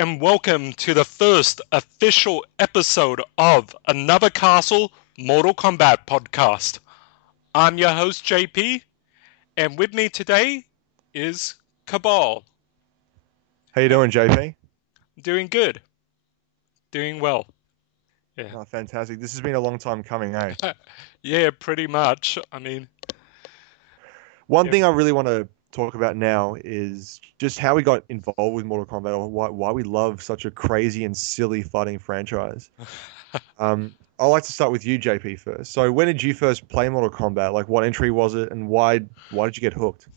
and welcome to the first official episode of Another Castle Mortal Kombat podcast. I'm your host JP, and with me today is Kabal. How you doing, JP? Doing good, doing well. Yeah, Oh, fantastic. This has been a long time coming, eh? yeah, pretty much. I mean, One yeah. thing I really want to talk about now is just how we got involved with Mortal Kombat, or why we love such a crazy and silly fighting franchise. I'd like to start with you, JP, first. So when did you first play Mortal Kombat? Like, what entry was it, and why did you get hooked?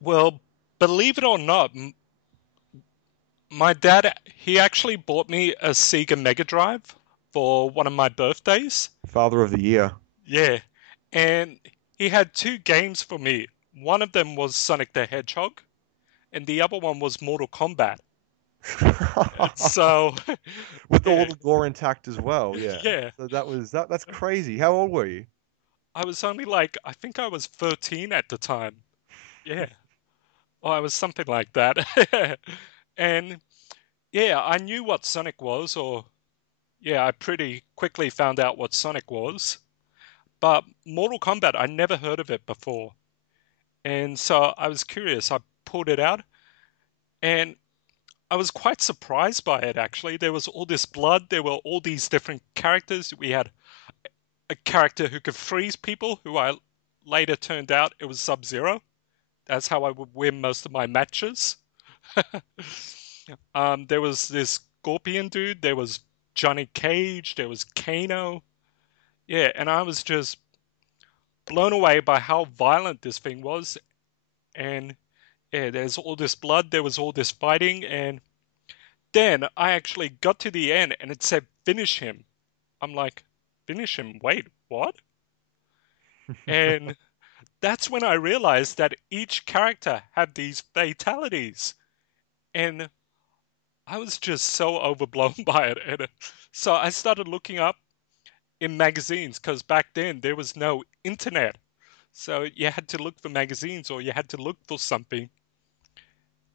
Well, believe it or not, my dad, he actually bought me a Sega Mega Drive for one of my birthdays. Father of the Year. Yeah, and he had two games for me. One of them was Sonic the Hedgehog, and the other one was Mortal Kombat. So, With all yeah, the gore intact as well, yeah. yeah, So that's crazy. How old were you? I was only like, I think I was 13 at the time. Yeah, or I was something like that. And yeah, I knew what Sonic was, or yeah, I pretty quickly found out what Sonic was. But Mortal Kombat, I never heard of it before. And so I was curious. I pulled it out, and I was quite surprised by it actually. There was all this blood, there were all these different characters. We had a character who could freeze people, who I later turned out it was Sub-Zero. That's how I would win most of my matches. There was this Scorpion dude, there was Johnny Cage, there was Kano. Yeah, and I was just blown away by how violent this thing was. And yeah, there's all this blood, there was all this fighting, and then I actually got to the end and it said finish him. I'm like, finish him? Wait, what? And that's when I realized that each character had these fatalities. And I was just so overblown by it. And so I started looking up in magazines because back then there was no internet. So you had to look for magazines or you had to look for something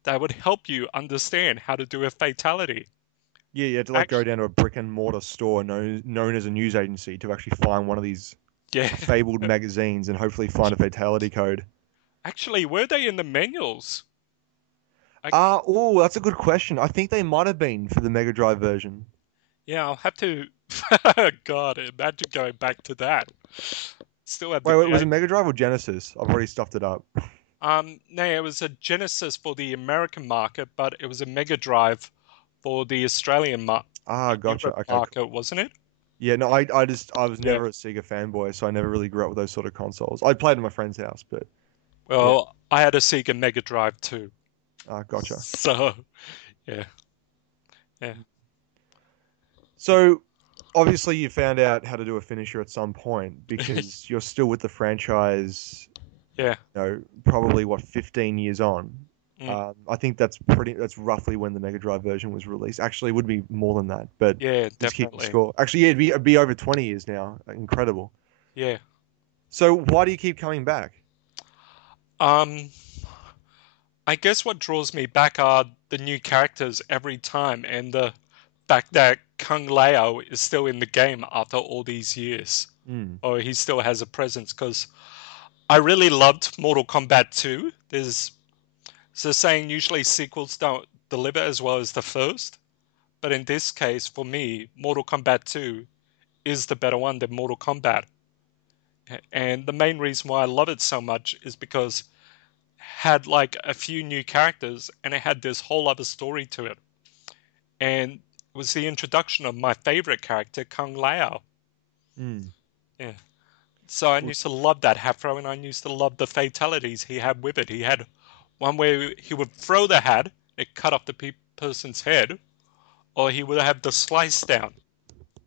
that would help you understand how to do a fatality. Yeah, you had to like go Actually, down to a brick and mortar store known as a news agency to actually find one of these yeah. fabled magazines and hopefully find a fatality code. Actually, were they in the manuals? I, Oh, that's a good question. I think they might have been for the Mega Drive version. yeah, I'll have to. God, imagine going back to that. Still have the Wait, was it game. Mega Drive or Genesis? I've already stuffed it up. No, it was a Genesis for the American market, but it was a Mega Drive for the Australian Gotcha. Europe Okay, cool. market, wasn't it? Yeah, no, I was Yeah. never a Sega fanboy, so I never really grew up with those sort of consoles. I played at my friend's house, but yeah, Well, I had a Sega Mega Drive too. gotcha. So, yeah, yeah, So obviously you found out how to do a finisher at some point because you're still with the franchise, yeah. probably what, 15 years on. Mm, I think that's roughly when the Mega Drive version was released. Actually, it would be more than that, but yeah, just keeping definitely. score. Actually, yeah, it'd be over 20 years now. Incredible. Yeah. So why do you keep coming back? Um, I guess what draws me back are the new characters every time and the fact that Kung Lao is still in the game after all these years. Hmm. Or he still has a presence because I really loved Mortal Kombat 2. There's a saying usually sequels don't deliver as well as the first, but in this case, for me, Mortal Kombat 2 is the better one than Mortal Kombat. And the main reason why I love it so much is because it had like a few new characters and it had this whole other story to it. And it was the introduction of my favorite character, Kung Lao. Hmm. Yeah. So I used to love that Afro, and I used to love the fatalities he had with it. He had one where he would throw the hat, it cut off the person's head, or he would have the slice down,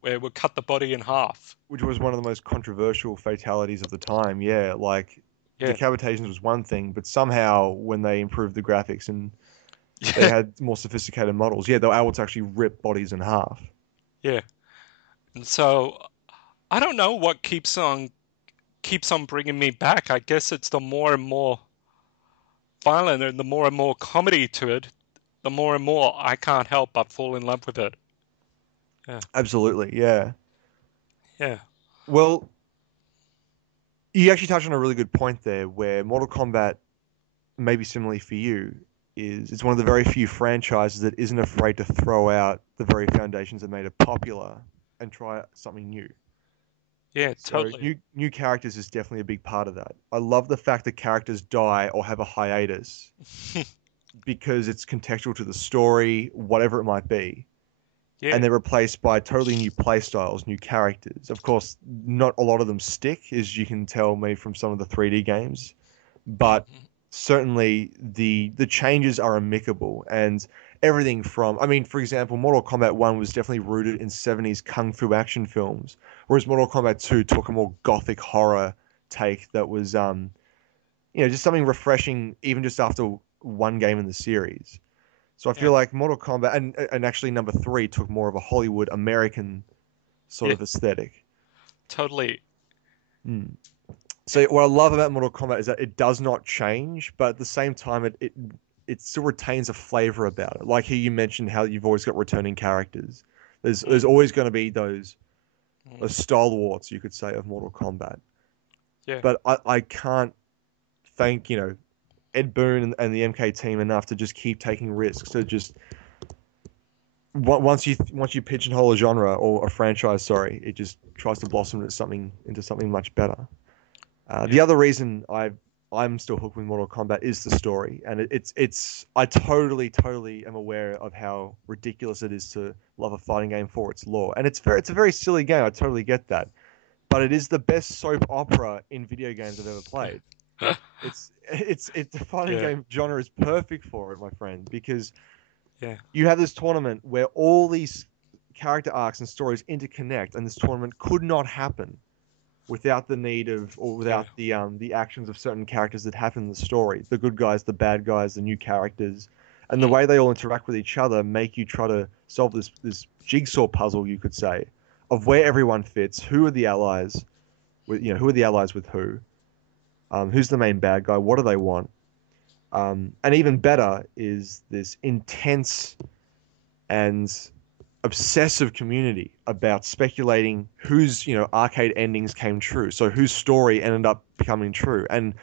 where it would cut the body in half. Which was one of the most controversial fatalities of the time. Yeah, like Yeah, decapitations was one thing, but somehow when they improved the graphics and they yeah, had more sophisticated models, yeah, they were able to actually rip bodies in half. yeah. And so I don't know what keeps on bringing me back. I guess it's the more and more violent and the more and more comedy to it. the more and more I can't help but fall in love with it. Yeah, Absolutely, yeah. yeah, Well, you actually touched on a really good point there, where Mortal Kombat, maybe similarly for you, is it's one of the very few franchises that isn't afraid to throw out the very foundations that made it popular and try something new. yeah, So totally. new characters is definitely a big part of that. I love the fact that characters die or have a hiatus because it's contextual to the story, whatever it might be, and Yeah, they're replaced by totally new play styles, new characters. Of course, not a lot of them stick, as you can tell me from some of the 3D games, but hmm certainly the changes are amicable and everything from, I mean, for example, Mortal Kombat 1 was definitely rooted in 70s kung fu action films, whereas Mortal Kombat 2 took a more gothic horror take that was just something refreshing even just after one game in the series. So I yeah, feel like Mortal Kombat and actually number 3 took more of a Hollywood American sort yeah, of aesthetic. totally. Mm. So what I love about Mortal Kombat is that it does not change, but at the same time, it still retains a flavor about it. Like here you mentioned how you've always got returning characters. There's Mm, always going to be those mm, stalwarts, you could say, of Mortal Kombat. yeah, But I can't thank Ed Boon and the MK team enough to just keep taking risks. To just once you pigeonhole a genre or a franchise, sorry, it just tries to blossom into something much better. The yeah, other reason I'm still hooked with Mortal Kombat is the story, and it's I totally am aware of how ridiculous it is to love a fighting game for its lore, and it's a very silly game. I totally get that, but it is the best soap opera in video games I've ever played. It's the fighting yeah, game genre is perfect for it, my friend, because yeah, you have this tournament where all these character arcs and stories interconnect, and this tournament could not happen without the need of or yeah, without the actions of certain characters that happen in the story. The good guys, the bad guys, the new characters, and the mm, way they all interact with each other make you try to solve this jigsaw puzzle, you could say, of where everyone fits, who are the allies who are the allies with who, who's the main bad guy, what do they want, and even better is this intense and obsessive community about speculating whose arcade endings came true, so whose story ended up becoming true. And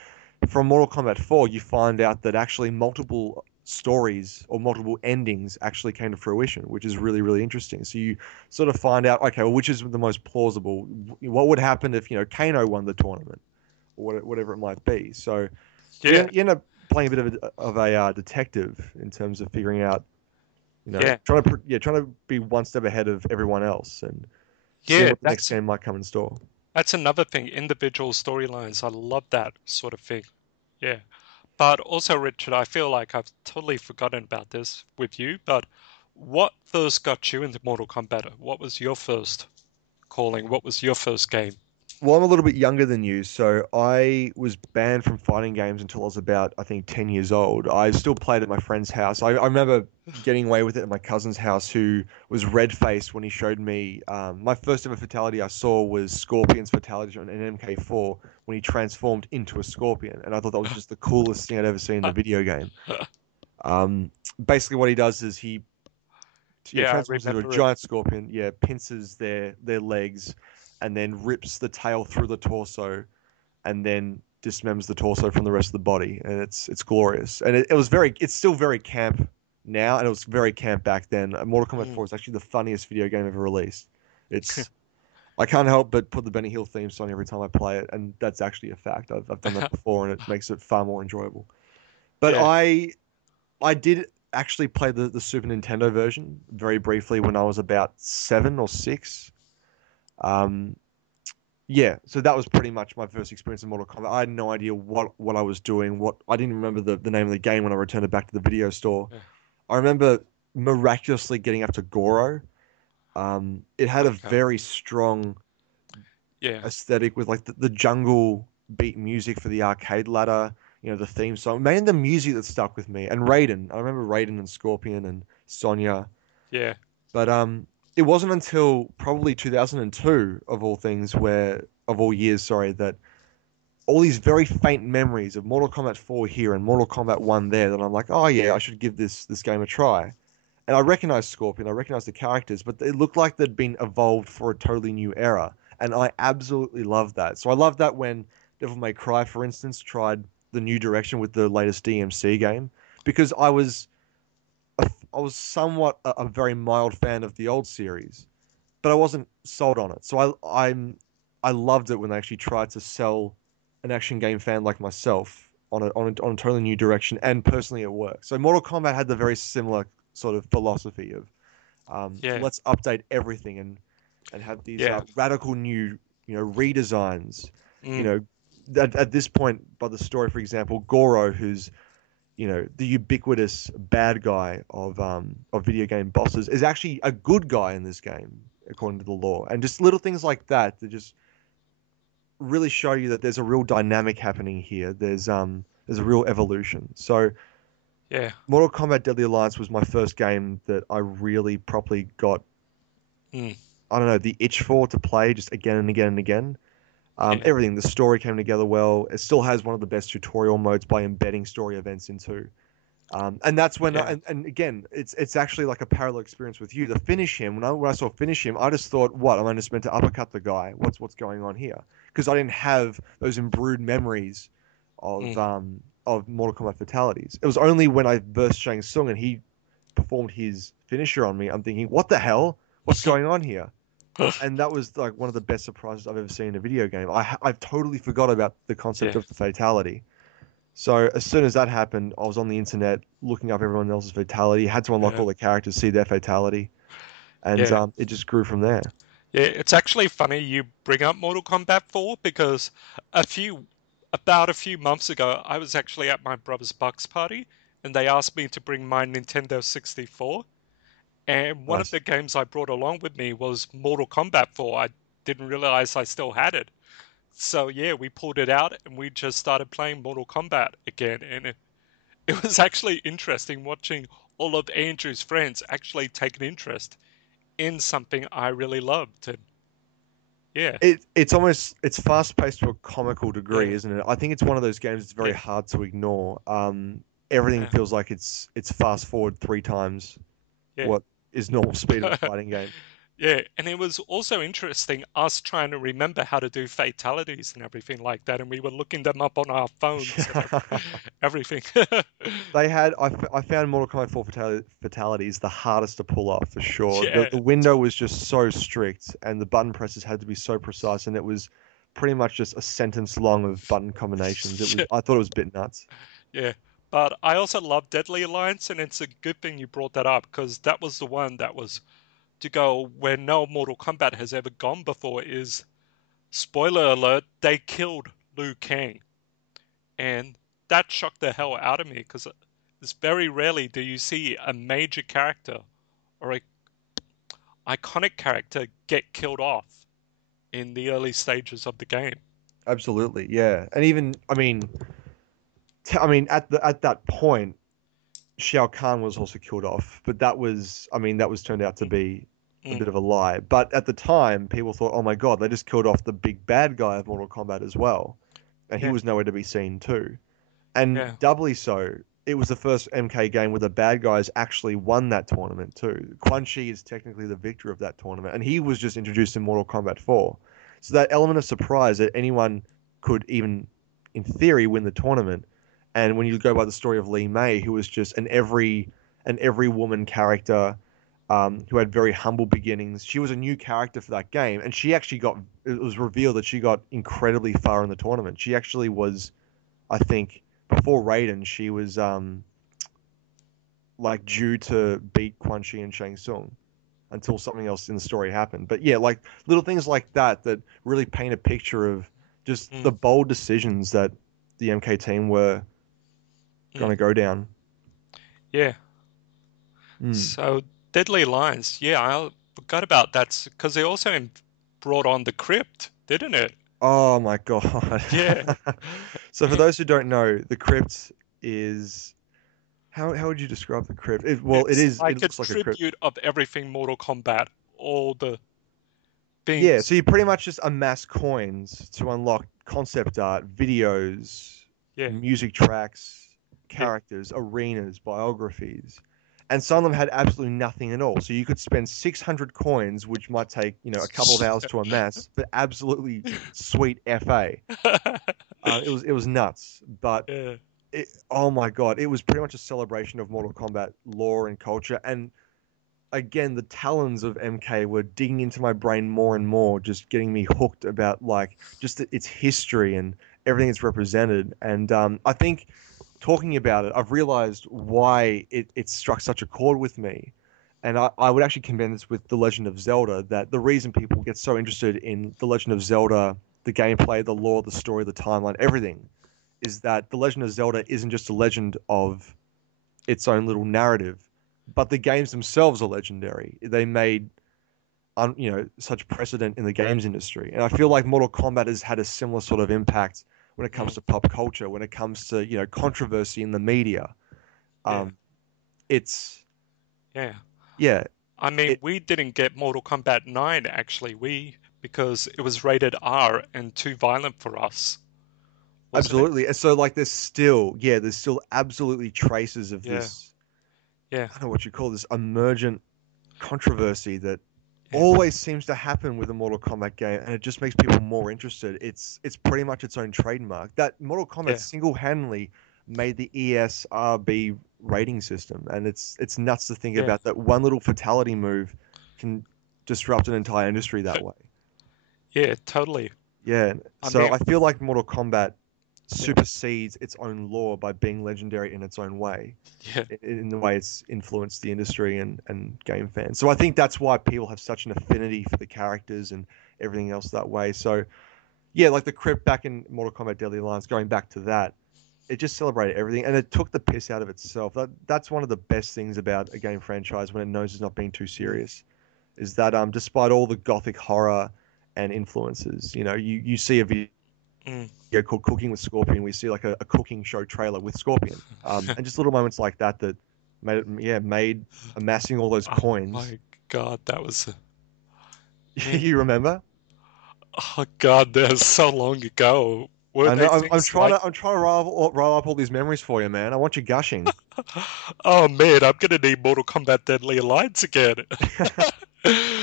from Mortal Kombat 4 you find out that actually multiple stories or multiple endings actually came to fruition, which is really really interesting. So you sort of find out, okay, well, which is the most plausible, what would happen if Kano won the tournament, or whatever it might be. So yeah, you end up playing a bit of a detective in terms of figuring out, yeah, trying to be one step ahead of everyone else and seeing yeah. what the next game might come in store. That's another thing. Individual storylines. I love that sort of thing. Yeah. But also, Richard, I feel like I've totally forgotten about this with you, but what first got you into Mortal Kombat? What was your first calling? What was your first game? Well, I'm a little bit younger than you, so I was banned from fighting games until I was about, I think, 10 years old. I still played at my friend's house. I remember getting away with it at my cousin's house, who was red-faced when he showed me. My first ever fatality I saw was Scorpion's fatality on an MK4 when he transformed into a scorpion, and I thought that was just the coolest thing I'd ever seen in a video game. Um, Basically, what he does is he Yeah, I transforms into a remember it. giant scorpion. Yeah, pincers their legs, and then rips the tail through the torso, and then dismembers the torso from the rest of the body. And it's glorious. And it's still very camp now, and it was very camp back then. Mortal Kombat Mm. 4 is actually the funniest video game ever released. It's I can't help but put the Benny Hill theme song every time I play it, and that's actually a fact. I've done that before, and it makes it far more enjoyable. But Yeah. I did actually play the Super Nintendo version very briefly when I was about 7 or 6. Um, yeah, so that was pretty much my first experience in Mortal Kombat. I had no idea what I was doing. What I didn't remember the name of the game when I returned it back to the video store. Yeah. I remember miraculously getting up to Goro. It had a Okay. very strong Yeah. aesthetic with like the jungle beat music for the arcade ladder, the theme song. Mainly the music that stuck with me. And Raiden. I remember Raiden and Scorpion and Sonya. Yeah. But it wasn't until probably 2002 of all things, where of all years, sorry, that all these very faint memories of Mortal Kombat 4 here and Mortal Kombat 1 there that I'm like, oh yeah, I should give this game a try. And I recognized Scorpion, I recognized the characters, but it looked like they'd been evolved for a totally new era. And I absolutely loved that. So I loved that when Devil May Cry, for instance, tried the new direction with the latest DMC game, because I was somewhat a very mild fan of the old series, but I wasn't sold on it. So I loved it when they actually tried to sell an action game fan like myself on a totally new direction, and personally it worked. So Mortal Kombat had the very similar sort of philosophy of Yeah, let's update everything and have these yeah, radical new redesigns. You mm, know, at this point, by the story, for example, Goro, who's the ubiquitous bad guy of video game bosses, is actually a good guy in this game according to the law, and just little things like that that just really show you that there's a real dynamic happening here. There's a real evolution. So yeah, Mortal Kombat Deadly Alliance was my first game that I really properly got, mm, I don't know, the itch for to play just again and again and again. yeah, Everything, the story came together well. It still has one of the best tutorial modes by embedding story events into. And that's when, yeah, and again, it's actually like a parallel experience with you. To finish him, when I saw finish him, I just thought, what? Am I just meant to uppercut the guy? What's going on here? Because I didn't have those imbrued memories mm, of Mortal Kombat fatalities. It was only when I versed Shang Tsung and he performed his finisher on me, I'm thinking, what the hell? What's going on here? And that was like one of the best surprises I've ever seen in a video game. I totally forgot about the concept yeah, of the fatality. So as soon as that happened, I was on the internet looking up everyone else's fatality. Had to unlock yeah, all the characters, see their fatality, and yeah. it just grew from there. Yeah, it's actually funny you bring up Mortal Kombat 4 because about a few months ago, I was actually at my brother's Bucks party and they asked me to bring my Nintendo 64. And one of Nice. the games I brought along with me was Mortal Kombat 4. I didn't realize I still had it. So yeah, we pulled it out and we just started playing Mortal Kombat again. And it was actually interesting watching all of Andrew's friends actually take an interest in something I really loved. And yeah, It's fast paced to a comical degree, yeah, isn't it? I think it's one of those games that's very yeah, hard to ignore. Everything yeah, feels like it's fast forward three times yeah. what is normal speed of a fighting game. Yeah, and it was also interesting us trying to remember how to do fatalities and everything like that, and we were looking them up on our phones and everything. I found Mortal Kombat 4 fatalities the hardest to pull off for sure. Yeah, The window was just so strict and the button presses had to be so precise, and it was pretty much just a sentence long of button combinations. yeah, I thought it was a bit nuts. yeah. But I also love Deadly Alliance, and it's a good thing you brought that up because that was the one that was to go where no Mortal Kombat has ever gone before. Is spoiler alert, they killed Liu Kang, and that shocked the hell out of me because it's very rarely do you see a major character or a iconic character get killed off in the early stages of the game. Absolutely, yeah. And even I mean at that point Shao Kahn was also killed off, but that was turned out to Mm, be a mm, bit of a lie. But at the time, people thought, "Oh my God, they just killed off the big bad guy of Mortal Kombat as well," and he yeah, was nowhere to be seen too. And yeah, doubly so, it was the first MK game where the bad guys actually won that tournament too. Quan Chi is technically the victor of that tournament, and he was just introduced in Mortal Kombat 4. So that element of surprise that anyone could even, in theory, win the tournament. And when you go by the story of Lee May, who was just an every woman character, who had very humble beginnings. She was a new character for that game, and she actually got. It was revealed that she got incredibly far in the tournament. She actually was, I think, before Raiden, she was like due to beat Quan Chi and Shang Tsung until something else in the story happened. But yeah, like little things like that that really paint a picture of just mm, the bold decisions that the MK team were mm, going to go down. yeah. Mm. So Deadly Alliance, yeah, I forgot about that because they also brought on the crypt, didn't it? Oh my God. Yeah, So for those who don't know, the crypt is how would you describe the crypt? Well, it's it like a looks like a crypt. tribute of everything Mortal Kombat, all the Yeah, so things. you pretty much just amass coins to unlock concept art, videos, Yeah, music tracks, yeah, characters, arenas, biographies. And some of them had absolutely nothing at all. So you could spend 600 coins, which might take, a couple of hours to amass, but absolutely sweet FA. It was nuts. But yeah, oh my God, it was pretty much a celebration of Mortal Kombat lore and culture. And again, the talons of MK were digging into my brain more and more, just getting me hooked about like just its history and everything it's represented. And I think talking about it, I've realized why it struck such a chord with me. And I would actually commend this with The Legend of Zelda, that the reason people get so interested in The Legend of Zelda, the gameplay, the lore, the story, the timeline, everything, is that The Legend of Zelda isn't just a legend of its own little narrative, but the games themselves are legendary. They made such precedent in the games industry, and I feel like Mortal Kombat has had a similar sort of impact when it comes mm, to pop culture, when it comes to controversy in the media. yeah, Um, it's yeah. yeah, I mean, it we didn't get Mortal Kombat 9 actually. Because it was rated R and too violent for us, wasn't it? absolutely. And so like there's still absolutely traces of Yeah, this. yeah, I don't know what you call this emergent controversy that yeah, always seems to happen with a Mortal Kombat game, and it just makes people more interested. It's pretty much its own trademark. That Mortal Kombat yeah, single-handedly made the ESRB rating system, and it's nuts to think yeah, about that one little fatality move can disrupt an entire industry that way. yeah, totally. Yeah, I so mean, I feel like Mortal Kombat yeah, supersedes its own lore by being legendary in its own way, yeah, in the way it's influenced the industry and game fans. So I think that's why people have such an affinity for the characters and everything else that way. So yeah, like the crypt back in Mortal Kombat Deadly Alliance, going back to that, it just celebrated everything and it took the piss out of itself. That's one of the best things about a game franchise when it knows it's not being too mm, serious, is that despite all the gothic horror and influences, you see a video mm. called Cooking with Scorpion. We see like a cooking show trailer with Scorpion, and just little moments like that that made amassing all those Oh coins. my God, that was, I mean, You remember? oh God, that's so long ago. Were I know. they I'm things trying like, to I'm trying to rile up all these memories for you, man. I want you gushing. oh man, I'm gonna need Mortal Kombat Deadly Alliance again.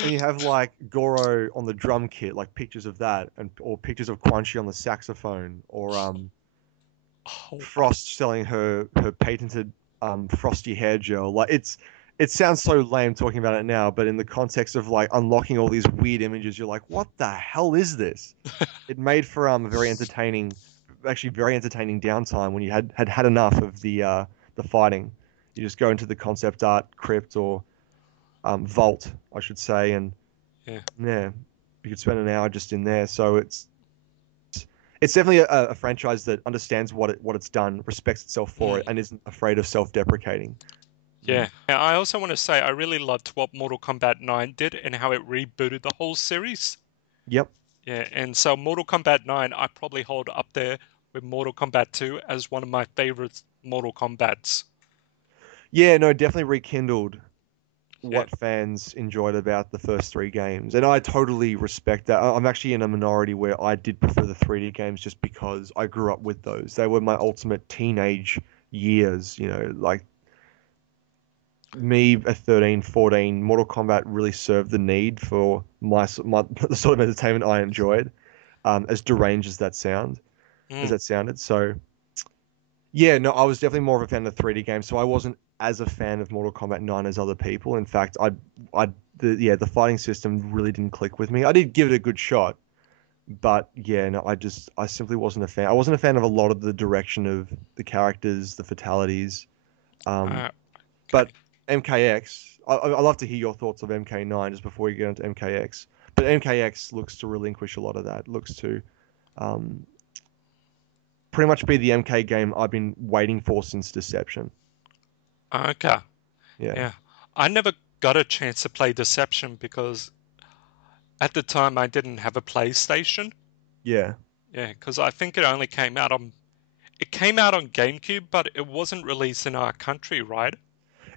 And you have like Goro on the drum kit, like pictures of that, and or pictures of Quan Chi on the saxophone, or Oh, Frost selling her patented frosty hair gel. Like it sounds so lame talking about it now, but in the context of like unlocking all these weird images, you're like, what the hell is this? It made for a very entertaining, actually very entertaining downtime when you had enough of the fighting. You just go into the concept art crypt or vault, I should say, and yeah, yeah, you could spend an hour just in there. So it's definitely a franchise that understands what it's done, respects itself for it, mm, and isn't afraid of self-deprecating. Mm. yeah. Yeah, I also want to say I really loved what Mortal Kombat 9 did and how it rebooted the whole series. Yep. Yeah, and so Mortal Kombat 9 I probably hold up there with Mortal Kombat 2 as one of my favorite Mortal Kombats. Yeah, no, definitely rekindled Yeah, what fans enjoyed about the first three games, and I totally respect that. I'm actually in a minority where I did prefer the 3D games just because I grew up with those. They were my ultimate teenage years, like me at 13, 14, Mortal Kombat really served the need for my the sort of entertainment I enjoyed, as deranged as mm, that sounded. So yeah, no, I was definitely more of a fan of the 3D games, so I wasn't as a fan of Mortal Kombat 9 as other people. In fact, the fighting system really didn't click with me. I did give it a good shot, but yeah, no, I simply wasn't a fan. I wasn't a fan of a lot of the direction of the characters, the fatalities. Um, uh, but okay. MKX, I love to hear your thoughts of MK9 just before you get into MKX. But MKX looks to relinquish a lot of that. Looks to um, pretty much be the MK game I've been waiting for since Deception. Okay. Yeah, Yeah. I never got a chance to play Deception because at the time I didn't have a PlayStation. yeah. Yeah, because I think it came out on GameCube, but it wasn't released in our country, right?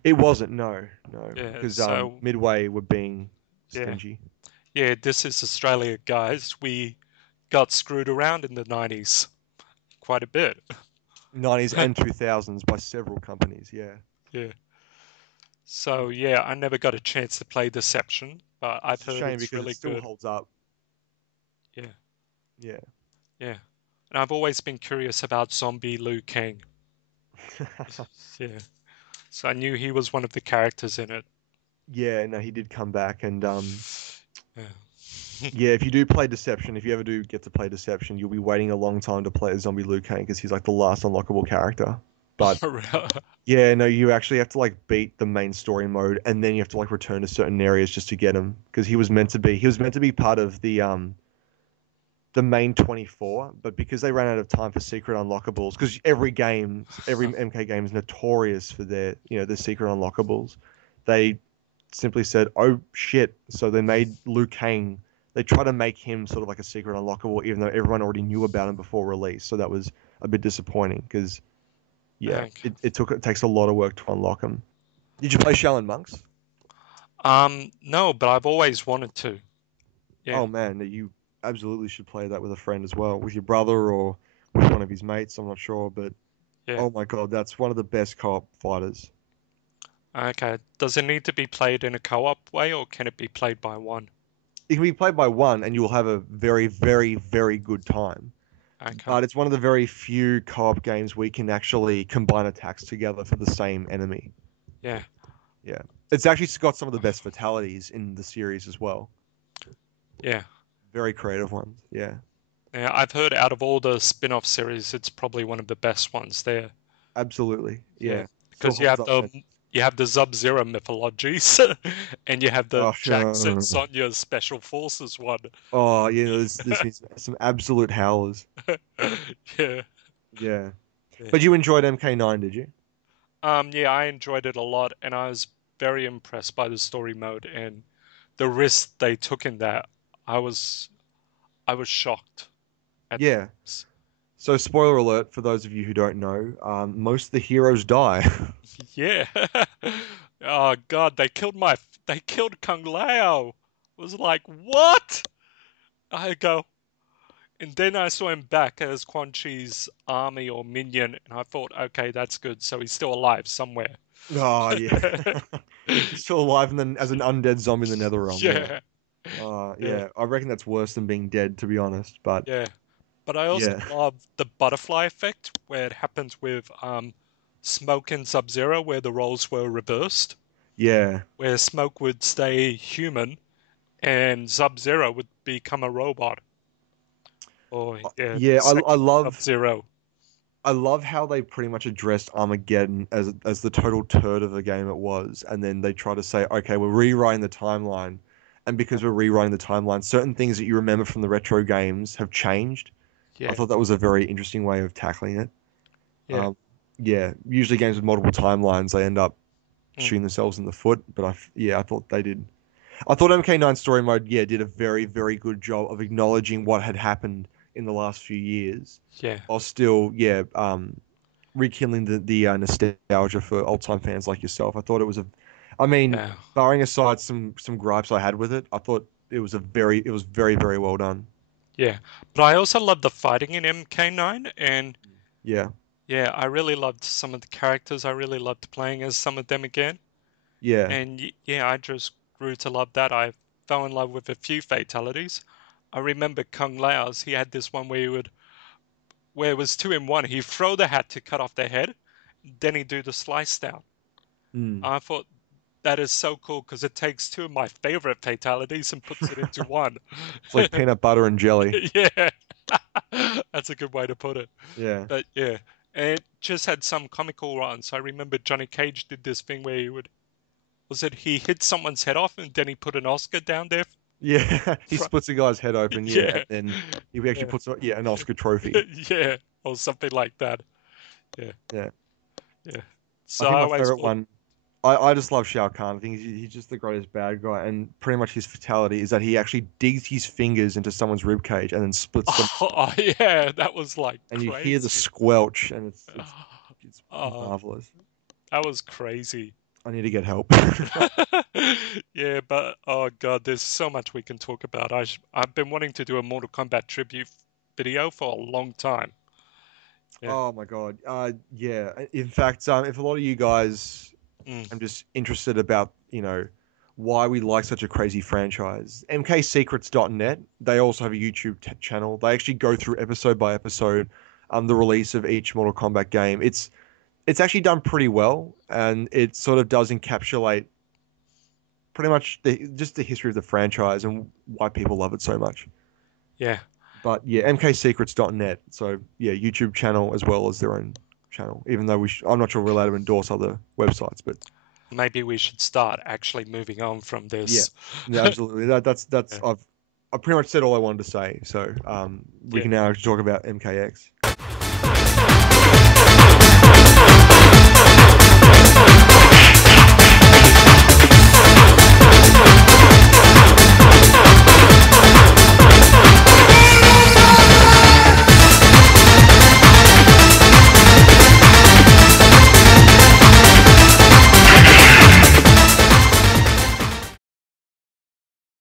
It wasn't. No, no, Yeah, because so Midway were being yeah. stingy. Yeah, this is Australia, guys. We got screwed around in the 90s quite a bit. 90s and 2000s by several companies. Yeah, Yeah. So, yeah, I never got a chance to play Deception, but I've it's a heard shame it's because it really still good. holds up. Yeah, Yeah. yeah. And I've always been curious about zombie Liu Kang. Yeah. So I knew he was one of the characters in it. Yeah, no, he did come back, and Yeah. yeah, if you do play Deception, if you ever do get to play Deception, you'll be waiting a long time to play a zombie Liu Kang because he's like the last unlockable character. But Oh, really? yeah, no, you actually have to like beat the main story mode, and then you have to like return to certain areas just to get him because he was meant to be part of the main 24, but because they ran out of time for secret unlockables, because every MK game is notorious for their secret unlockables, they simply said, "Oh shit!" So they made Liu Kang. They try to make him sort of like a secret unlockable, even though everyone already knew about him before release. So that was a bit disappointing because yeah, Okay. it takes a lot of work to unlock him. Did you play Shaolin Monks? No, but I've always wanted to. Yeah, Oh man, you absolutely should play that with a friend as well, with your brother or with one of his mates. I'm not sure, but yeah. oh my god, that's one of the best co-op fighters. Okay. Does it need to be played in a co-op way, or can it be played by one? It can be played by one, and you'll have a very, very, very good time. Okay. But it's one of the very few co-op games where you can actually combine attacks together for the same enemy. Yeah. Yeah, it's actually got some of the best fatalities in the series as well. Yeah. Very creative ones. Yeah, Yeah. I've heard out of all the spin-off series, it's probably one of the best ones there. absolutely. Yeah, Yeah, still because holds up, man. you have the Sub-Zero mythologies, and you have the Oh, Jackson sure. Sonya Special Forces one. Oh, yeah, this is some absolute howlers. Yeah. Yeah. Yeah. But you enjoyed MK9, did you? Yeah, I enjoyed it a lot, and I was very impressed by the story mode and the risk they took in that. I was I was shocked at Yeah. times. So, spoiler alert for those of you who don't know, most of the heroes die. Yeah. Oh God, they killed Kung Lao. I was like, what? I go, and then I saw him back as Quan Chi's army or minion, and I thought, okay, that's good. So he's still alive somewhere. Oh, yeah. He's still alive and then as an undead zombie in the Netherrealm. Yeah. Yeah, yeah, Yeah. I reckon that's worse than being dead, to be honest. But yeah. But I also yeah. love the butterfly effect where it happens with Smoke and Sub-Zero, where the roles were reversed, Yeah. where Smoke would stay human and Sub-Zero would become a robot. Or yeah, the Yeah. I second love. Sub-Zero. I love how they pretty much addressed Armageddon as the total turd of the game it was, and then they try to say, okay, we're rewriting the timeline, and because we're rewriting the timeline, certain things that you remember from the retro games have changed. I Yeah, thought that was a very interesting way of tackling it. yeah. Um, yeah, usually games with multiple timelines, they end up Mm, shooting themselves in the foot, but yeah, I thought they did. I thought MK9 Story Mode, yeah, did a very, very good job of acknowledging what had happened in the last few years, yeah, while still, yeah, rekindling the nostalgia for old time fans like yourself. I thought it was I mean, yeah, barring aside some gripes I had with it, I thought it was very, very well done. yeah. But I also love the fighting in MK9, and Yeah, yeah, I really loved some of the characters. I really loved playing as some of them again. yeah, And yeah, I just grew to love that. I fell in love with a few fatalities. I remember Kung Lao's, he had this one where it was two in one. He'd throw the hat to cut off their head, then he'd do the slice down. mm. I thought that is so cool because it takes two of my favorite fatalities and puts it into one. It's like peanut butter and jelly. Yeah, that's a good way to put it. Yeah, But yeah, and it just had some comical runs. I remember Johnny Cage did this thing where he hit someone's head off and then he put an Oscar down there. yeah. He splits a guy's head open, yeah, and Yeah, then he actually yeah, puts an Oscar trophy. yeah, or something like that. Yeah, Yeah, yeah. I So think I my always favorite thought, one. I just love Shao Kahn. I think he's just the greatest bad guy, and pretty much his fatality is that he actually digs his fingers into someone's rib cage and then splits them, oh yeah, that was like and you hear the crazy. squelch, and it's Oh, marvelous. that was crazy. I need to get help. Yeah, but oh god, there's so much we can talk about. I've been wanting to do a Mortal Kombat tribute video for a long time. Yeah. Oh my God. Yeah. In fact, if a lot of you guys, Mm. I'm just interested about, why we like such a crazy franchise. MKSecrets.net, they also have a YouTube channel. They actually go through episode by episode, the release of each Mortal Kombat game. It's actually done pretty well, and it sort of does encapsulate pretty much just the history of the franchise and why people love it so much. Yeah. But yeah, mksecrets.net. So yeah, YouTube channel as well as their own channel. Even though I'm not sure we're allowed to endorse other websites, but Maybe we should start actually moving on from yeah, this. yeah, absolutely. That's Yeah. I've pretty much said all I wanted to say. So we Yeah. can now talk about MKX.